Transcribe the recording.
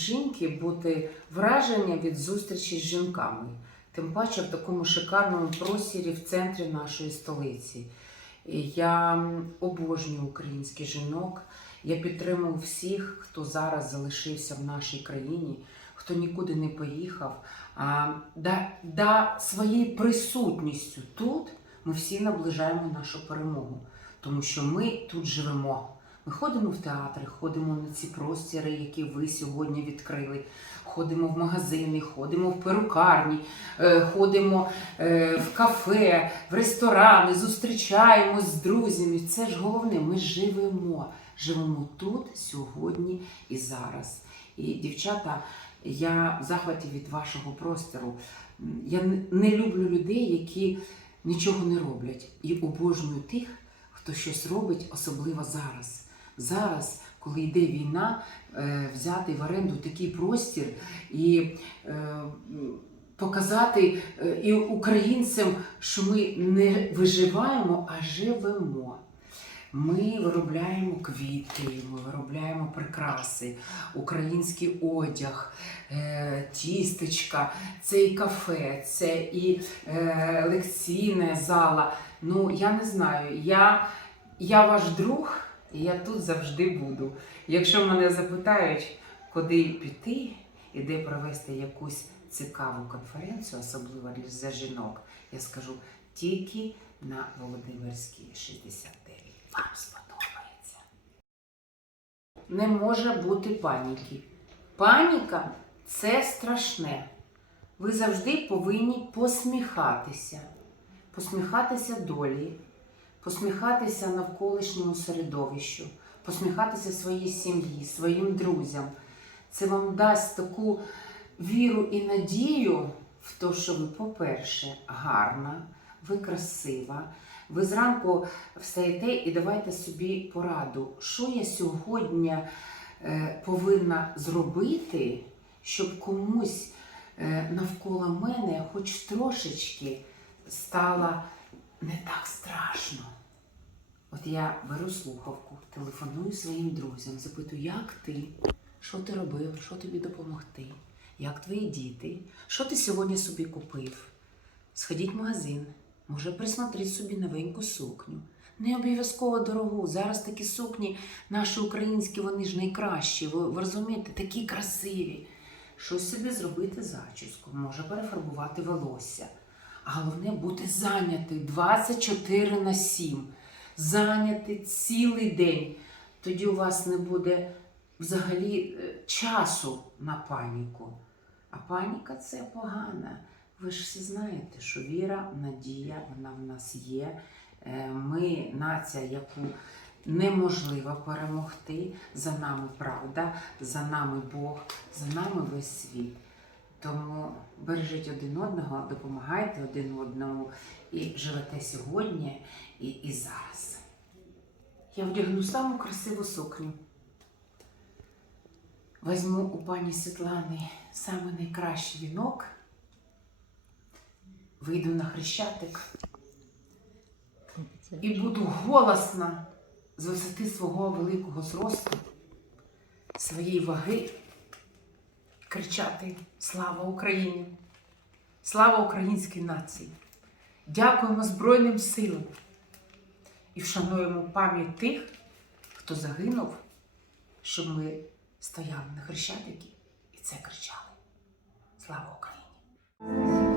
жінки бути враження від зустрічі з жінками, тим паче в такому шикарному просторі в центрі нашої столиці. Я обожнюю українських жінок. Я підтримую всіх, хто зараз залишився в нашій країні, хто нікуди не поїхав. А, да, да, своєю присутністю тут ми всі наближаємо нашу перемогу, тому що ми тут живемо. Ми ходимо в театри, ходимо на ці простіри, які ви сьогодні відкрили. Ходимо в магазини, ходимо в перукарні, е, ходимо е, в кафе, в ресторани, зустрічаємось з друзями. Це ж головне, ми живемо. Живемо тут, сьогодні і зараз. І дівчата, я в захваті від вашого простору. Я не люблю людей, які нічого не роблять. І обожнюю тих, хто щось робить, особливо зараз. Зараз, коли йде війна, е, взяти в оренду такий простір і е, показати е, і українцям, що ми не виживаємо, а живемо. Ми виробляємо квіти, ми виробляємо прикраси, український одяг, тістечка, це і кафе, це і лекційна зала. Ну, я не знаю, я, я ваш друг, і я тут завжди буду. Якщо мене запитають, куди піти і де провести якусь цікаву конференцію, особливо для жінок, я скажу тільки на Володимирській 69. Вам сподобається. Не може бути паніки. Паніка це страшне. Ви завжди повинні посміхатися, посміхатися долі, посміхатися навколишньому середовищу, посміхатися своїй сім'ї, своїм друзям. Це вам дасть таку віру і надію в те, що ви, по-перше, гарна, ви красива. Ви зранку встаєте і давайте собі пораду, що я сьогодні е, повинна зробити, щоб комусь е, навколо мене хоч трошечки стало не так страшно. От я беру слухавку, телефоную своїм друзям, запитую, як ти? Що ти робив? Що тобі допомогти? Як твої діти? Що ти сьогодні собі купив? Сходіть в магазин, може присмотріть собі новеньку сукню. Не обов'язково дорогу. Зараз такі сукні, наші українські, вони ж найкращі. Ви, ви розумієте, такі красиві. Щось собі зробити зачіску, може перефарбувати волосся. А головне бути зайнятий 24 на 7. Зайняти цілий день. Тоді у вас не буде взагалі е, часу на паніку. А паніка це погано. Ви ж всі знаєте, що віра, надія, вона в нас є. Е, Ми нація, яку неможливо перемогти. За нами правда, за нами Бог, за нами весь світ. Тому бережіть один одного, допомагайте один одному і живете сьогодні і, і зараз. Я вдягну саму красиву сукню. Візьму у пані Світлани саме найкращий вінок, вийду на хрещатик і буду голосно з висоти свого великого зросту, своєї ваги кричати Слава Україні! Слава українській нації! Дякуємо Збройним силам і вшануємо пам'ять тих, хто загинув, щоб ми стояли на хрещатикі і це кричали. Слава Україні!